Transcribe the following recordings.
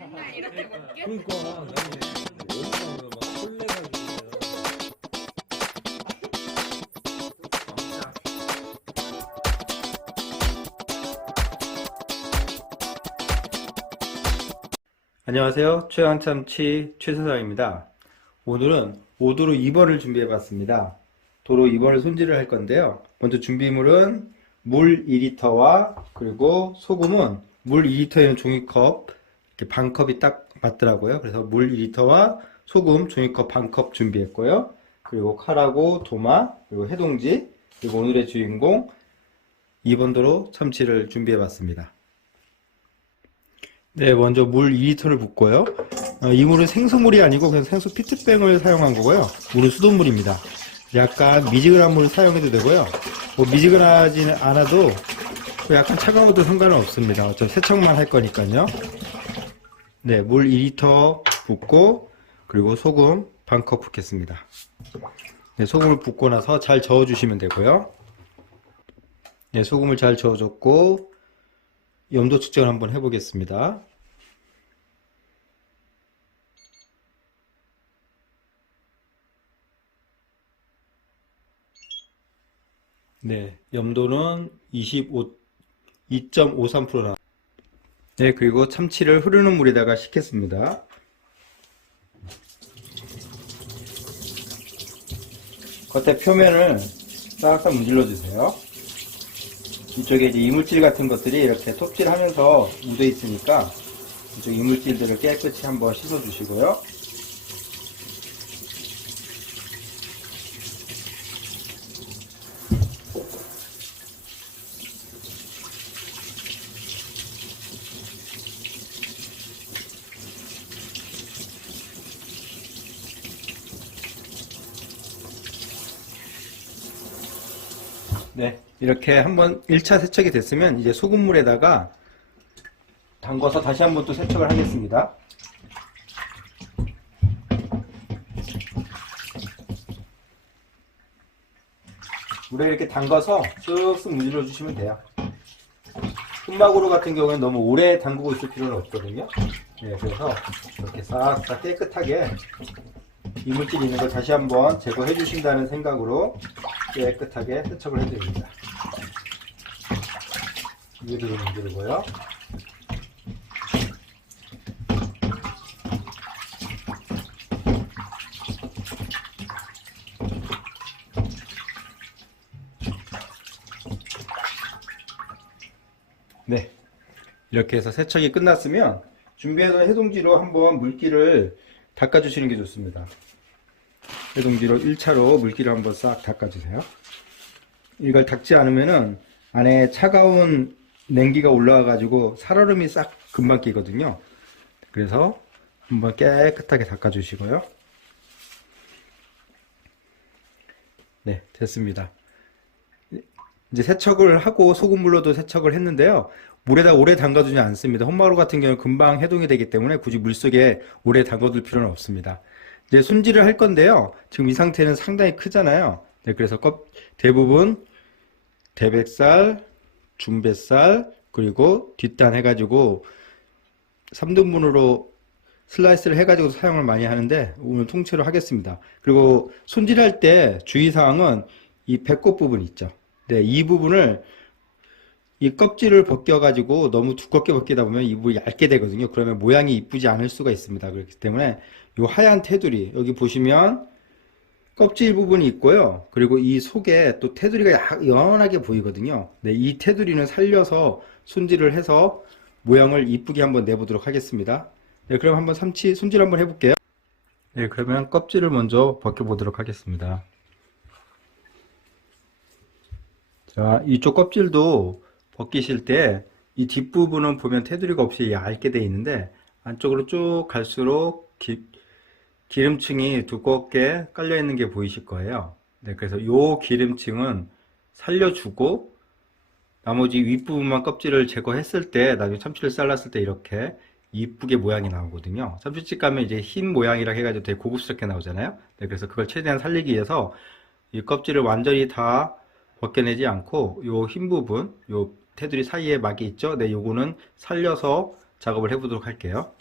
맨날 이렇게 먹게? 그러니까 나는 너무 막 설레가지고. 안녕하세요. 최한참치 최사장입니다. 오늘은 5도로 2번을 준비해 봤습니다. 도로 2번을 손질을 할 건데요. 먼저 준비물은 물 2리터와 그리고 소금은 물 2리터에는 종이컵 이렇게 반컵이 딱 맞더라고요. 그래서 물 2리터와 소금 종이컵 반컵 준비했고요. 그리고 칼하고 도마 그리고 해동지 그리고 오늘의 주인공 2번 도로 참치를 준비해 봤습니다. 네, 먼저 물 2리터를 붓고요. 이 물은 생수물이 아니고 그냥 생수 피트병을 사용한 거고요. 물은 수돗물입니다. 약간 미지근한 물을 사용해도 되고요. 뭐 미지근하지는 않아도 약간 차가운 것도 상관은 없습니다. 어차피 세척만 할 거니까요. 네, 물 2리터 붓고 그리고 소금 반컵 붓겠습니다. 네, 소금을 붓고 나서 잘 저어주시면 되고요. 네, 소금을 잘 저어줬고 염도 측정을 한번 해보겠습니다. 네, 염도는 2.53% 나. 네, 그리고 참치를 흐르는 물에다가 식혔습니다. 겉에 표면을 싹싹 문질러 주세요. 이쪽에 이제 이물질 같은 것들이 이렇게 톱질하면서 묻어 있으니까 이쪽 이물질들을 깨끗이 한번 씻어 주시고요. 네, 이렇게 한번 1차 세척이 됐으면 이제 소금물에다가 담궈서 다시 한번 또 세척을 하겠습니다. 물에 이렇게 담가서 쓱쓱 문질러 주시면 돼요. 흑마구로 같은 경우에는 너무 오래 담그고 있을 필요는 없거든요. 네, 그래서 이렇게 싹 깨끗하게 이물질 있는 걸 다시 한번 제거해 주신다는 생각으로 깨끗하게 세척을 해드립니다. 위에도 문지르고요. 네, 이렇게 해서 세척이 끝났으면 준비해둔 해동지로 한번 물기를 닦아주시는 게 좋습니다. 해동지로 1차로 물기를 한번 싹 닦아주세요. 이걸 닦지 않으면은 안에 차가운 냉기가 올라와 가지고 살얼음이 싹 금방 끼거든요. 그래서 한번 깨끗하게 닦아주시고요. 네, 됐습니다. 이제 세척을 하고 소금물로도 세척을 했는데요. 물에다 오래 담가두지 않습니다. 홈마루 같은 경우는 금방 해동이 되기 때문에 굳이 물속에 오래 담가둘 필요는 없습니다. 이제 손질을 할 건데요. 지금 이 상태는 상당히 크잖아요. 네, 그래서 대부분 대백살, 중뱃살, 그리고 뒷단 해가지고 3등분으로 슬라이스를 해가지고 사용을 많이 하는데 오늘 통째로 하겠습니다. 그리고 손질할 때 주의사항은 이 배꼽 부분 있죠. 네, 이 부분을 이 껍질을 벗겨가지고 너무 두껍게 벗기다 보면 이 부분이 얇게 되거든요. 그러면 모양이 이쁘지 않을 수가 있습니다. 그렇기 때문에 이 하얀 테두리 여기 보시면 껍질 부분이 있고요. 그리고 이 속에 또 테두리가 연하게 보이거든요. 네, 이 테두리는 살려서 손질을 해서 모양을 이쁘게 한번 내보도록 하겠습니다. 네, 그럼 한번 참치 손질 한번 해볼게요. 네, 그러면 껍질을 먼저 벗겨보도록 하겠습니다. 자, 이쪽 껍질도 벗기실 때 이 뒷부분은 보면 테두리가 없이 얇게 되어 있는데 안쪽으로 쭉 갈수록 기름층이 두껍게 깔려 있는 게 보이실 거예요. 네, 그래서 이 기름층은 살려주고 나머지 윗부분만 껍질을 제거했을 때 나중에 참치를 잘랐을 때 이렇게 이쁘게 모양이 나오거든요. 참치집 가면 이제 흰 모양이라 해가지고 되게 고급스럽게 나오잖아요. 네, 그래서 그걸 최대한 살리기 위해서 이 껍질을 완전히 다 벗겨내지 않고 요 흰 부분, 요 테두리 사이에 막이 있죠? 네, 요거는 살려서 작업을 해보도록 할게요.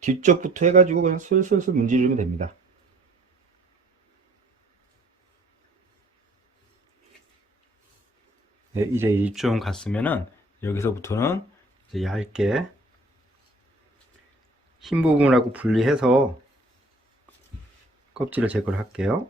뒤쪽부터 해가지고 그냥 슬슬슬 문지르면 됩니다. 네, 이제 이쯤 갔으면은 여기서부터는 이제 얇게 흰 부분하고 분리해서 껍질을 제거를 할게요.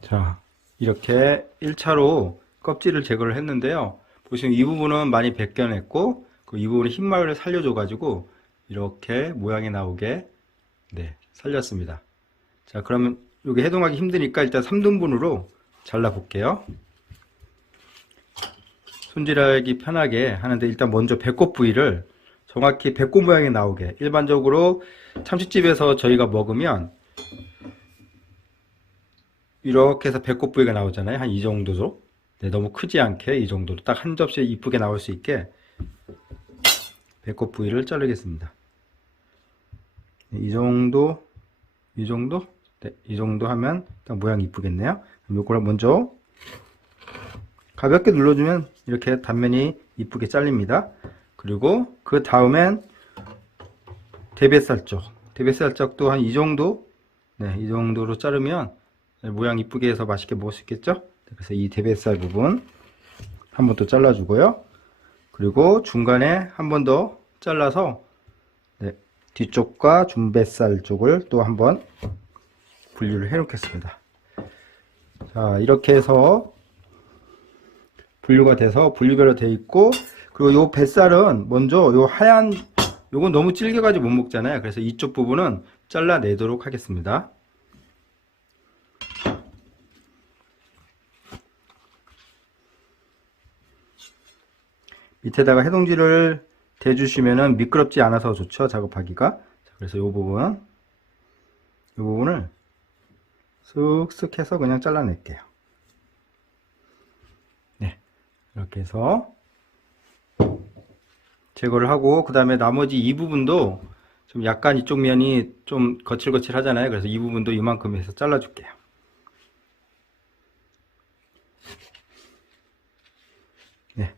자, 이렇게 1차로 껍질을 제거를 했는데요. 보시면 이 부분은 많이 벗겨냈고 이 부분은 흰말을 살려줘 가지고 이렇게 모양이 나오게 네, 살렸습니다. 자, 그러면 여기 해동하기 힘드니까 일단 3등분으로 잘라 볼게요. 손질하기 편하게 하는데 일단 먼저 배꼽 부위를 정확히 배꼽 모양이 나오게, 일반적으로 참치집에서 저희가 먹으면 이렇게 해서 배꼽 부위가 나오잖아요. 한 이 정도로. 네, 너무 크지 않게 이 정도로 딱 한 접시에 이쁘게 나올 수 있게 배꼽 부위를 자르겠습니다. 네, 이 정도, 이 정도? 네, 이 정도 하면 딱 모양이 이쁘겠네요. 이걸 먼저 가볍게 눌러주면 이렇게 단면이 이쁘게 잘립니다. 그리고 그 다음엔 대뱃살 쪽. 대뱃살 쪽도 한 이 정도? 네, 이 정도로 자르면 모양 이쁘게 해서 맛있게 먹을 수 있겠죠? 그래서 이 대뱃살 부분 한 번 더 잘라주고요. 그리고 중간에 한 번 더 잘라서 네, 뒤쪽과 중뱃살 쪽을 또 한번 분리를 해 놓겠습니다. 자, 이렇게 해서 분류가 돼서 분류별로 되어 있고, 그리고 요 뱃살은 먼저 요 하얀 요건 너무 질겨가지고 못 먹잖아요. 그래서 이쪽 부분은 잘라내도록 하겠습니다. 밑에다가 해동지를 대주시면은 미끄럽지 않아서 좋죠, 작업하기가. 그래서 요 부분을 쓱쓱 해서 그냥 잘라낼게요. 네, 이렇게 해서 제거를 하고, 그 다음에 나머지 이 부분도 좀 약간 이쪽 면이 좀 거칠거칠 하잖아요. 그래서 이 부분도 이만큼 해서 잘라줄게요. 네,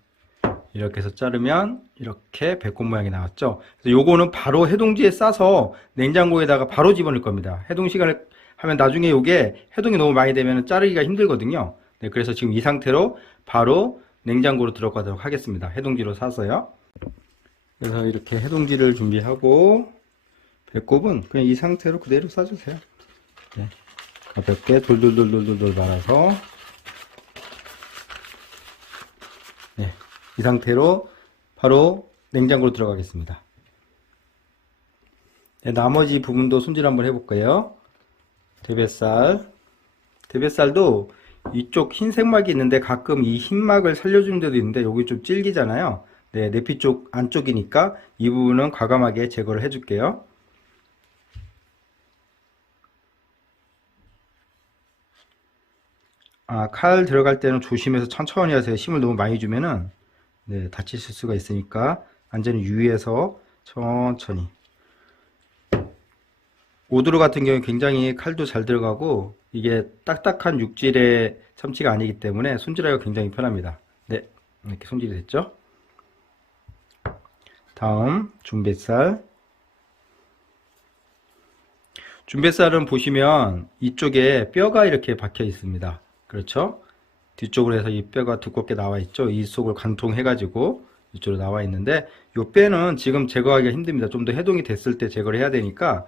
이렇게 해서 자르면 이렇게 배꼽 모양이 나왔죠. 그래서 요거는 바로 해동지에 싸서 냉장고에다가 바로 집어넣을 겁니다. 해동 시간을 하면 나중에 요게 해동이 너무 많이 되면 자르기가 힘들거든요. 네, 그래서 지금 이 상태로 바로 냉장고로 들어가도록 하겠습니다. 해동지로 싸서요. 그래서 이렇게 해동지를 준비하고, 배꼽은 그냥 이 상태로 그대로 싸주세요. 네, 가볍게 돌돌돌돌돌 말아서 네, 이 상태로 바로 냉장고로 들어가겠습니다. 네, 나머지 부분도 손질 한번 해볼까요? 대뱃살도 이쪽 흰색막이 있는데 가끔 이 흰막을 살려주는 데도 있는데 여기 좀 질기잖아요. 네, 내피 쪽 안쪽이니까 이 부분은 과감하게 제거를 해줄게요. 아, 칼 들어갈 때는 조심해서 천천히 하세요. 힘을 너무 많이 주면은 네, 다치실 수가 있으니까 안전히 유의해서 천천히. 오드로 같은 경우에 굉장히 칼도 잘 들어가고 이게 딱딱한 육질의 참치가 아니기 때문에 손질하기가 굉장히 편합니다. 네, 이렇게 손질이 됐죠? 다음 중뱃살. 중뱃살은 보시면 이쪽에 뼈가 이렇게 박혀 있습니다. 그렇죠? 뒤쪽으로 해서 이 뼈가 두껍게 나와 있죠. 이 속을 관통해 가지고 이쪽으로 나와 있는데 이 뼈는 지금 제거하기가 힘듭니다. 좀 더 해동이 됐을 때 제거를 해야 되니까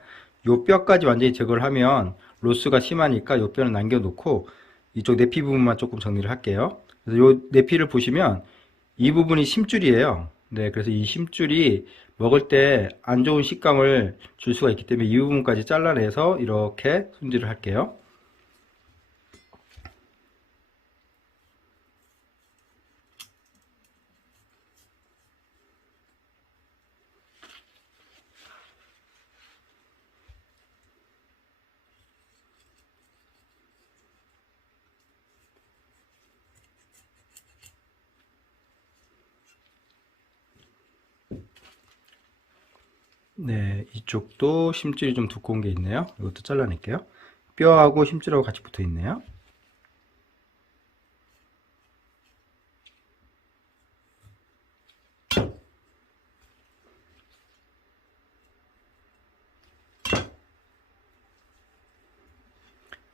이 뼈까지 완전히 제거를 하면 로스가 심하니까 이 뼈는 남겨 놓고 이쪽 내피 부분만 조금 정리를 할게요. 그래서 이 내피를 보시면 이 부분이 심줄이에요. 네, 그래서 이 심줄이 먹을 때 안 좋은 식감을 줄 수가 있기 때문에 이 부분까지 잘라내서 이렇게 손질을 할게요. 네, 이쪽도 심줄이 좀 두꺼운 게 있네요. 이것도 잘라낼게요. 뼈하고 심줄하고 같이 붙어 있네요.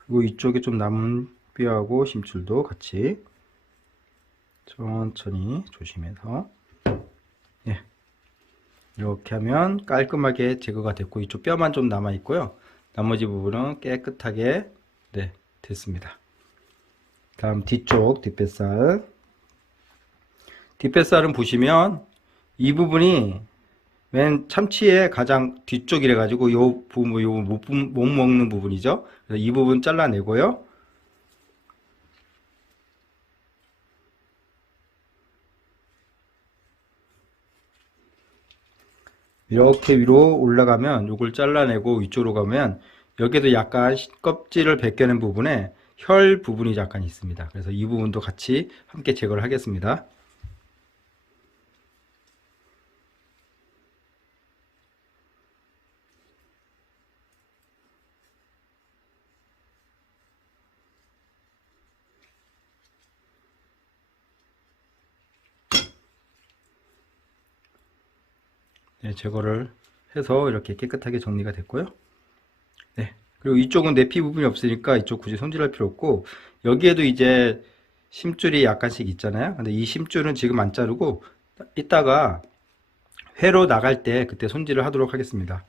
그리고 이쪽에 좀 남은 뼈하고 심줄도 같이 천천히 조심해서, 예, 이렇게 하면 깔끔하게 제거가 됐고, 이쪽 뼈만 좀 남아 있고요. 나머지 부분은 깨끗하게, 네, 됐습니다. 다음 뒤쪽 뒷뱃살. 뒷뱃살은 보시면 이 부분이 맨 참치의 가장 뒤쪽이래 가지고 요 부분, 요 못 먹는 부분이죠. 그래서 이 부분 잘라내고요. 이렇게 위로 올라가면 요걸 잘라내고 위쪽으로 가면 여기도 약간 껍질을 벗겨낸 부분에 혈 부분이 약간 있습니다. 그래서 이 부분도 같이 함께 제거를 하겠습니다. 네, 제거를 해서 이렇게 깨끗하게 정리가 됐고요. 네, 그리고 이쪽은 내피 부분이 없으니까 이쪽 굳이 손질할 필요 없고, 여기에도 이제 심줄이 약간씩 있잖아요. 근데 이 심줄은 지금 안 자르고 이따가 회로 나갈 때 그때 손질을 하도록 하겠습니다.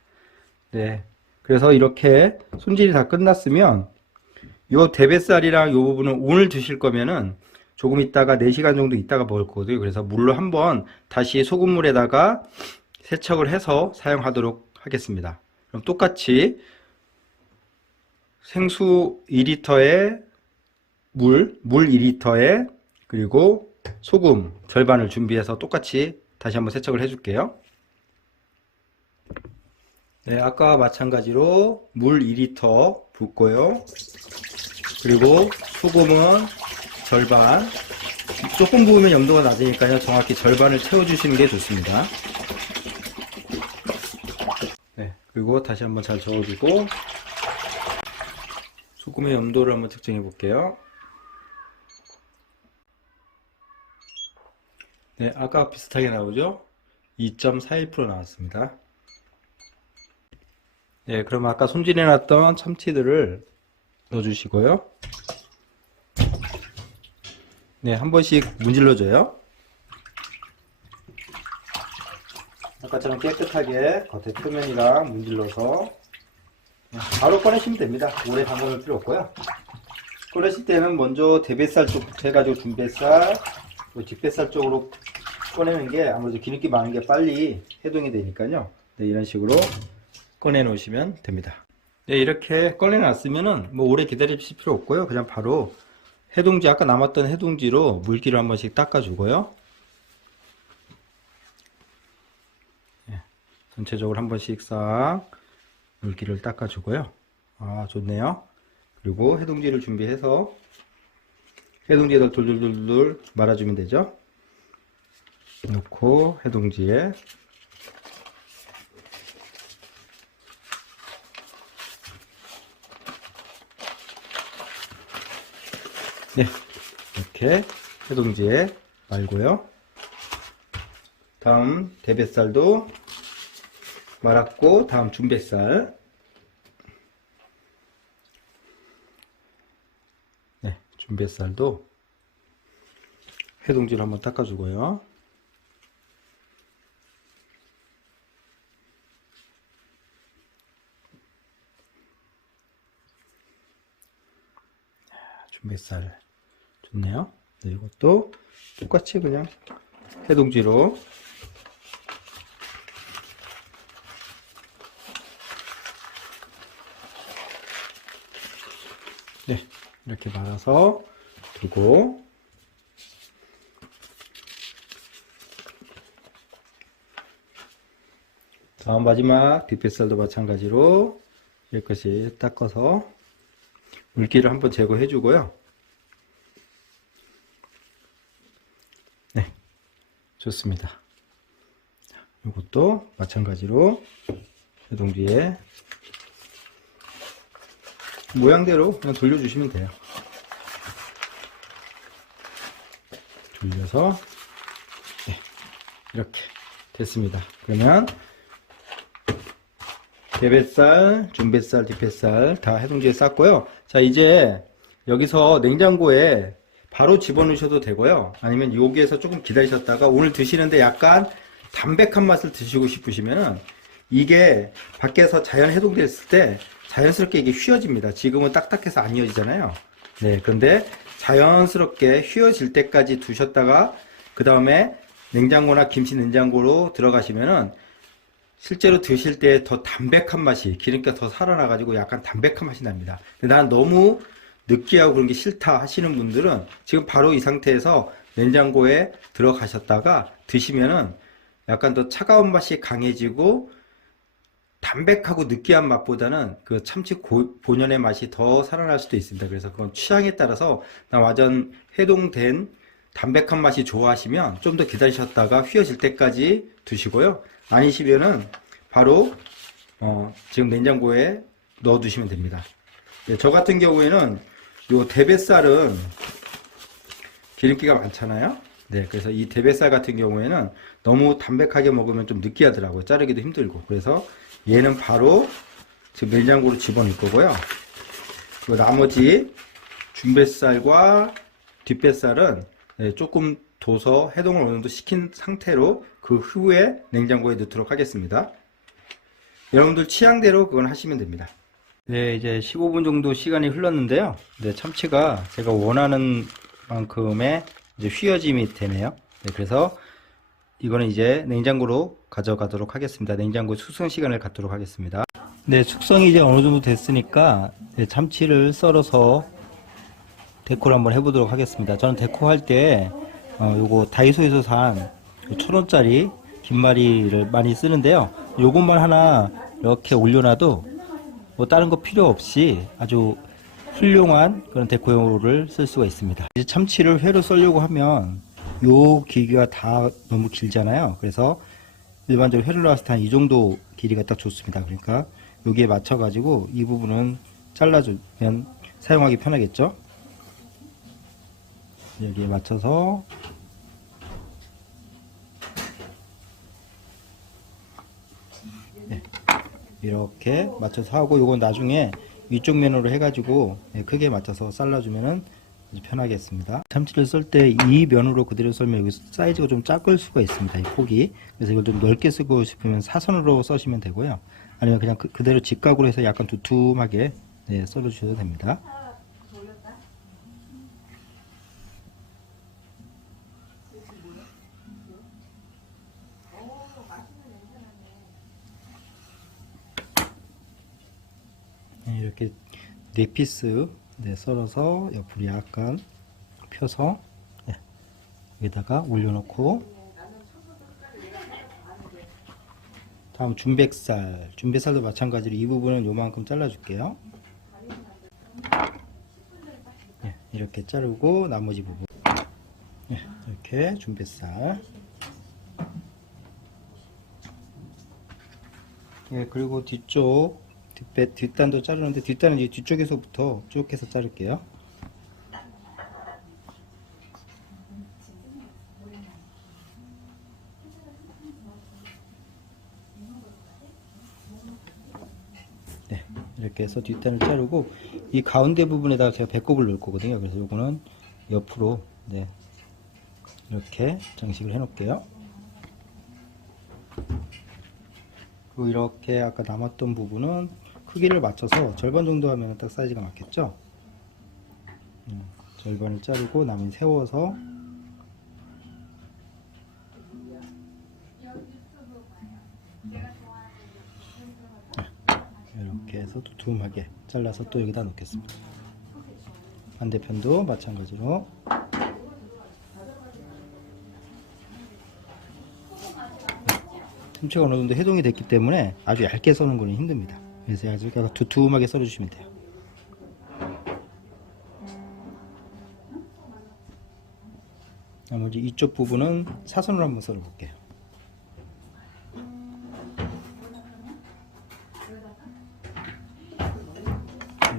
네, 그래서 이렇게 손질이 다 끝났으면 요 대뱃살이랑 요 부분은 오늘 드실 거면은 조금 있다가 4시간 정도 있다가 먹을 거거든요. 그래서 물로 한번 다시 소금물에다가 세척을 해서 사용하도록 하겠습니다. 그럼 똑같이 생수 2리터에 물 2리터에 그리고 소금 절반을 준비해서 똑같이 다시 한번 세척을 해줄게요. 네, 아까 마찬가지로 물 2리터 붓고요. 그리고 소금은 절반, 조금 부으면 염도가 낮으니까요. 정확히 절반을 채워주시는 게 좋습니다. 네, 그리고 다시 한번 잘 저어주고 소금의 염도를 한번 측정해 볼게요. 네, 아까 비슷하게 나오죠? 2.41% 나왔습니다. 네, 그럼 아까 손질해 놨던 참치들을 넣어주시고요. 네, 한 번씩 문질러줘요. 아까처럼 깨끗하게 겉에 표면이랑 문질러서 바로 꺼내시면 됩니다. 오래 담궈놓을 필요 없고요. 꺼내실 때는 먼저 대뱃살 쪽부터 해가지고 중뱃살, 뒷뱃살 쪽으로 꺼내는 게 아무래도 기름기 많은 게 빨리 해동이 되니까요. 네, 이런 식으로 꺼내 놓으시면 됩니다. 네, 이렇게 꺼내 놨으면은 뭐 오래 기다리실 필요 없고요. 그냥 바로 해동지, 아까 남았던 해동지로 물기를 한 번씩 닦아 주고요. 네, 전체적으로 한 번씩 싹 물기를 닦아 주고요. 아, 좋네요. 그리고 해동지를 준비해서 해동지에다 돌돌돌돌 말아주면 되죠. 넣고 해동지에 네, 이렇게 해동지에 말고요. 다음 대뱃살도 말았고, 다음 중뱃살. 네, 중뱃살도 해동지를 한번 닦아주고요. 중뱃살 좋네요. 네, 이것도 똑같이 그냥 해동지로 네, 이렇게 말아서 두고 다음 마지막 뒷뱃살도 마찬가지로 이렇게 닦아서 물기를 한번 제거해 주고요. 네, 좋습니다. 이것도 마찬가지로 해동기에 모양대로 그냥 돌려주시면 돼요. 돌려서 네, 이렇게 됐습니다. 그러면 대뱃살, 중뱃살, 뒷뱃살 다 해동기에 쌌고요. 자, 이제 여기서 냉장고에 바로 집어넣으셔도 되고요. 아니면 여기에서 조금 기다리셨다가 오늘 드시는데 약간 담백한 맛을 드시고 싶으시면은 이게 밖에서 자연 해동됐을 때 자연스럽게 이게 휘어집니다. 지금은 딱딱해서 안 휘어지잖아요. 네, 그런데 자연스럽게 휘어질 때까지 두셨다가 그 다음에 냉장고나 김치 냉장고로 들어가시면은 실제로 드실 때 더 담백한 맛이, 기름기가 더 살아나가지고 약간 담백한 맛이 납니다. 근데 난 너무 느끼하고 그런 게 싫다 하시는 분들은 지금 바로 이 상태에서 냉장고에 들어가셨다가 드시면은 약간 더 차가운 맛이 강해지고 담백하고 느끼한 맛보다는 그 참치 본연의 맛이 더 살아날 수도 있습니다. 그래서 그건 취향에 따라서 나 완전 해동된 담백한 맛이 좋아하시면 좀 더 기다리셨다가 휘어질 때까지 두시고요. 아니시면은 바로 지금 냉장고에 넣어 두시면 됩니다. 네, 저 같은 경우에는 요 대뱃살은 기름기가 많잖아요. 네, 그래서 이 대뱃살 같은 경우에는 너무 담백하게 먹으면 좀 느끼하더라고요. 자르기도 힘들고. 그래서 얘는 바로 지금 냉장고로 집어넣을 거고요. 그리고 나머지 중뱃살과 뒷뱃살은 조금 둬서 해동을 어느 정도 시킨 상태로 그 후에 냉장고에 넣도록 하겠습니다. 여러분들 취향대로 그건 하시면 됩니다. 네, 이제 15분 정도 시간이 흘렀는데요. 네, 참치가 제가 원하는 만큼의 이제 휘어짐이 되네요. 네, 그래서 이거는 이제 냉장고로 가져가도록 하겠습니다. 냉장고 숙성 시간을 갖도록 하겠습니다. 네, 숙성이 이제 어느 정도 됐으니까 네, 참치를 썰어서 데코를 한번 해보도록 하겠습니다. 저는 데코 할 때 요거 다이소에서 산 1,000원짜리 김말이를 많이 쓰는데요. 요것만 하나 이렇게 올려놔도 뭐 다른 거 필요 없이 아주 훌륭한 그런 데코용으로를 쓸 수가 있습니다. 이제 참치를 회로 썰려고 하면 요 길이가 다 너무 길잖아요. 그래서 일반적으로 회를 나왔을 때 한 이 정도 길이가 딱 좋습니다. 그러니까 여기에 맞춰 가지고 이 부분은 잘라주면 사용하기 편하겠죠. 여기에 맞춰서 네, 이렇게 맞춰서 하고, 요건 나중에 위쪽 면으로 해가지고 크게 맞춰서 잘라주면은 아주 편하겠습니다. 참치를 썰 때 이 면으로 그대로 썰면 여기 사이즈가 좀 작을 수가 있습니다. 이 폭이. 그래서 이걸 좀 넓게 쓰고 싶으면 사선으로 써시면 되고요. 아니면 그냥 그대로 직각으로 해서 약간 두툼하게 썰어 주셔도 됩니다. 이렇게 4피스 썰어서 옆으로 약간 펴서 여기다가 올려놓고, 다음 중뱃살도 마찬가지로 이 부분은 요만큼 잘라줄게요. 이렇게 자르고 나머지 부분 이렇게 중뱃살, 그리고 뒷단도 자르는데 뒷단은 이제 뒤쪽에서부터 쭉 해서 자를게요. 네, 이렇게 해서 뒷단을 자르고 이 가운데 부분에다가 제가 배꼽을 넣을 거거든요. 그래서 요거는 옆으로 이렇게 장식을 해 놓을게요. 그리고 이렇게 아까 남았던 부분은 크기를 맞춰서 절반 정도 하면 딱 사이즈가 맞겠죠. 절반을 자르고 남은 세워서 이렇게 해서 두툼하게 잘라서 또 여기다 놓겠습니다. 반대편도 마찬가지로 참치가 어느 정도 해동이 됐기 때문에 아주 얇게 써는 거는 힘듭니다. 그래서 아주 두툼하게 썰어주시면 돼요. 나머지 이쪽 부분은 사선으로 한번 썰어 볼게요.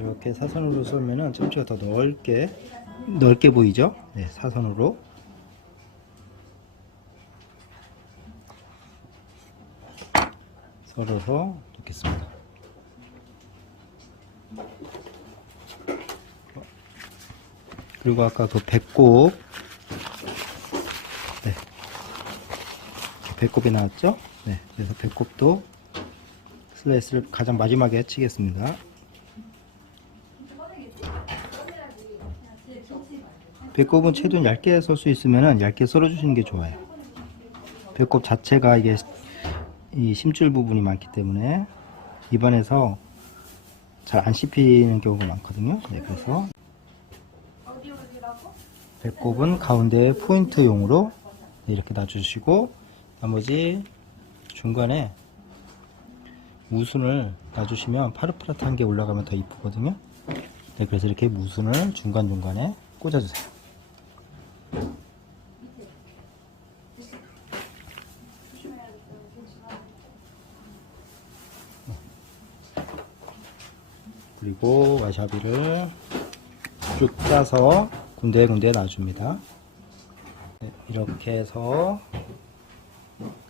이렇게 사선으로 썰면은 참치가 더 넓게 보이죠? 네, 사선으로 썰어서 넣겠습니다. 그리고 아까 그 배꼽, 네, 배꼽이 나왔죠? 네, 그래서 배꼽도 슬라이스를 가장 마지막에 치겠습니다. 배꼽은 최대한 얇게 썰 수 있으면 얇게 썰어 주시는 게 좋아요. 배꼽 자체가 이게 이 심줄 부분이 많기 때문에 입안에서 잘 안 씹히는 경우가 많거든요. 네, 그래서 배꼽은 가운데 포인트용으로 이렇게 놔주시고 나머지 중간에 무순을 놔주시면 파릇파릇한 게 올라가면 더 이쁘거든요. 네, 그래서 이렇게 무순을 중간중간에 꽂아주세요. 그리고 와사비를 쭉 짜서 군데군데 놔줍니다. 네, 이렇게 해서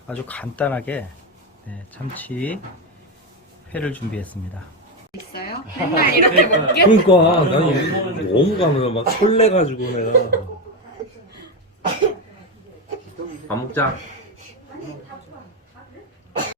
아주 간단하게 참치 회를 준비했습니다. 있어요? 맨날 이렇게 먹게? 그러니까 난 너무 가면 막 설레가지고 내가 밥 먹자.